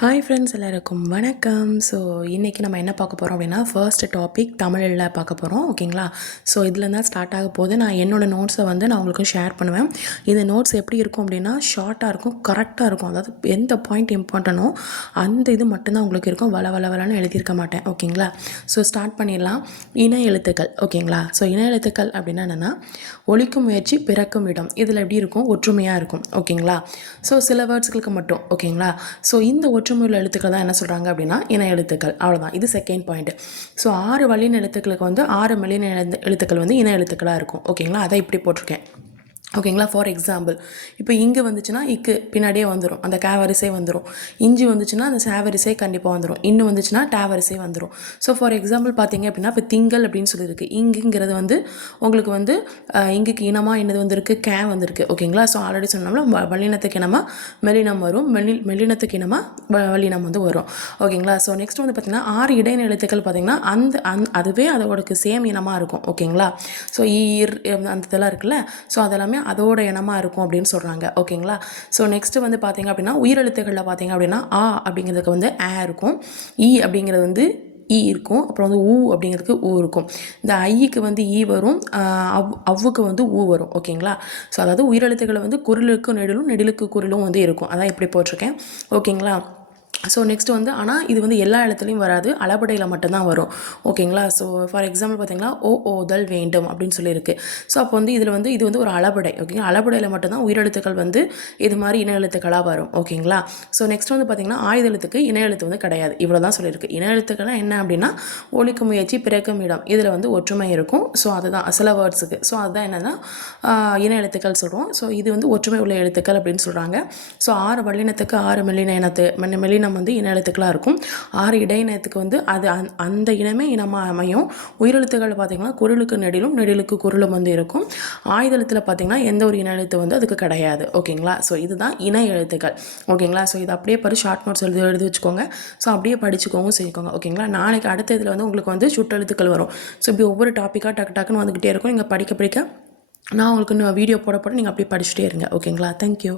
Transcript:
Hi friends எல்லாருக்கும் வணக்கம். So இன்றைக்கி நம்ம என்ன பார்க்க போகிறோம் அப்படின்னா ஃபர்ஸ்ட் டாபிக் தமிழில் பார்க்க போகிறோம் ஓகேங்களா ஸோ இதில் தான் ஸ்டார்ட் ஆக போது நான் என்னோடய நோட்ஸை வந்து நான் உங்களுக்கு ஷேர் பண்ணுவேன். இந்த நோட்ஸ் எப்படி இருக்கும் அப்படின்னா ஷார்ட்டாக இருக்கும் கரெக்டாக இருக்கும். அதாவது எந்த பாயிண்ட் இம்பார்ட்டனோ அந்த இது மட்டும்தான் உங்களுக்கு இருக்கும். வள வள வளன்னு எழுதியிருக்க மாட்டேன் ஓகேங்களா ஸோ ஸ்டார்ட் பண்ணிடலாம். இன எழுத்துக்கள் ஓகேங்களா ஸோ இன எழுத்துக்கள் அப்படின்னா என்னென்னா ஒழிக்கும் முயற்சி பிறக்கும் இடம். இதில் எப்படி இருக்கும்? ஒற்றுமையாக இருக்கும் ஓகேங்களா ஸோ சில வேர்ட்ஸ்களுக்கு மட்டும் ஓகேங்களா ஸோ இந்த ஒற்றுமையுள்ள எழுத்துக்கள் தான் என்ன சொல்கிறாங்க அப்படின்னா இன எழுத்துக்கள். அவ்வளோதான் இது செகண்ட் பாயிண்ட் ஸோ ஆறு வழியின் எழுத்துக்களுக்கு வந்து ஆறு மெல்லின எழுத்துக்கள் வந்து இன எழுத்துக்களாக இருக்கும். ஓகேங்களா அதை இப்படி போட்டிருக்கேன். ஓகேங்களா ஃபார் எக்ஸாம்பிள் இப்போ இங்கு வந்துச்சுன்னா இக்கு பின்னாடியே வந்துடும் அந்த கே வரிசை வந்துடும் இஞ்சி வந்துச்சுன்னா அந்த சே வரிசை கண்டிப்பாக வந்துடும் இன்னும் வந்துச்சுன்னா டே வரிசை வந்துடும் ஸோ ஃபார் எக்ஸாம்பிள் பார்த்தீங்க அப்படின்னா இப்போ திங்கள் அப்படின்னு சொல்லியிருக்கு. இங்குங்கிறது வந்து உங்களுக்கு வந்து இங்குக்கு இனமாக என்னது வந்திருக்கு? கே வந்திருக்கு. ஓகேங்களா ஸோ ஆல்ரெடி சொன்னோம்னா வல்லினத்துக்கு இனமாக மெல்லினம் வரும். மெல்லி மெல்லினத்துக்கு இனமாக வல்லினம் வந்து வரும். ஓகேங்களா ஸோ நெக்ஸ்ட் வந்து பார்த்திங்கன்னா ஆறு இடையின எழுத்துக்கள் பார்த்திங்கன்னா அந்த அந் அதுவே அதோடக்கு சேம் இனமாக இருக்கும். ஓகேங்களா ஸோ ஈர் அந்த இதெல்லாம் இருக்குல்ல? ஸோ அதெல்லாமே அதோட இனமாக இருக்கும் அப்படின்னு சொல்கிறாங்க ஓகேங்களா? ஸோ நெக்ஸ்ட்டு வந்து பார்த்திங்க அப்படின்னா உயிரெழுத்துக்களில் பார்த்திங்க அப்படின்னா ஆ அப்படிங்கிறதுக்கு வந்து ஆ இருக்கும். இ அப்படிங்கிறது வந்து ஈ இருக்கும். அப்புறம் வந்து ஊ அப்படிங்கிறதுக்கு ஊ இருக்கும். இந்த ஐக்கு வந்து ஈ வரும். அவ் அவ்வுக்கு வந்து ஊ வரும். ஓகேங்களா? ஸோ அதாவது உயிரெழுத்துக்களை வந்து குரலுக்கு நெடிலும் நெடிலுக்கு குரலும் வந்து இருக்கும். அதான் இப்படி போட்டிருக்கேன். ஓகேங்களா? ஸோ நெக்ஸ்ட் வந்து ஆனால் இது வந்து எல்லா இடத்துலையும் வராது. அளபடையில் மட்டும்தான் வரும். ஓகேங்களா? ஸோ ஃபார் எக்ஸாம்பிள் பார்த்தீங்கன்னா ஓ ஓதல் வேண்டும் அப்படின்னு சொல்லியிருக்கு. ஸோ அப்போ வந்து இதில் வந்து இது வந்து ஒரு அளபடை ஓகேங்களா? அளபடையில் மட்டும்தான் உயிரெழுத்துக்கள் வந்து இது மாதிரி இன எழுத்துக்களாக வரும் ஓகேங்களா? ஸோ நெக்ஸ்ட் வந்து பார்த்திங்கன்னா ஆயுத எழுத்துக்கு இன எழுத்து வந்து கிடையாது. இவ்வளோ தான் சொல்லியிருக்கு. இன எழுத்துக்கள்லாம் என்ன அப்படின்னா ஒழிக்கும் முயற்சி பிறக்கும் இடம் இதில் வந்து ஒற்றுமை இருக்கும். ஸோ அதுதான் சில வேர்ட்ஸுக்கு ஸோ அதுதான் என்னென்னா இன எழுத்துக்கள் சொல்கிறோம் ஸோ இது வந்து ஒற்றுமை உள்ள எழுத்துக்கள் அப்படின்னு சொல்கிறாங்க ஸோ ஆறு வல்லினத்துக்கு ஆறு மெல்லின இனத்து மெல்லின இனம் வந்து இன எழுத்துக்களாக இருக்கும். ஆறு இடையினத்துக்கு வந்து அது அந் அந்த இனமே இனமாக அமையும். உயிரெழுத்துக்கள் பார்த்திங்கன்னா குரலுக்கு நெடிலும் நெடிலுக்கு குரலும் வந்து இருக்கும். ஆயுதத்தில் பார்த்திங்கன்னா எந்த ஒரு இன எழுத்து வந்து அதுக்கு கிடையாது. ஓகேங்களா? ஸோ இதுதான் இன எழுத்துக்கள். ஓகேங்களா? ஸோ இது அப்படியே பாரு ஷார்ட் நோட்ஸ் எழுதி எழுதி வச்சுக்கோங்க. ஸோ அப்படியே படிச்சுக்கோங்க செய்யக்கோங்க. ஓகேங்களா? நாளைக்கு அடுத்த இதில் வந்து உங்களுக்கு வந்து சுட்டெழுத்துக்கள் வரும். ஸோ இப்படி ஒவ்வொரு டாப்பிக்காக டக்கு டக்குன்னு வந்துக்கிட்டே இருக்கும். நீங்கள் படிக்க படிக்க நான் உங்களுக்கு வீடியோ போட போட நீங்கள் அப்படியே படிச்சுட்டே இருங்க. ஓகேங்களா? தேங்க்யூ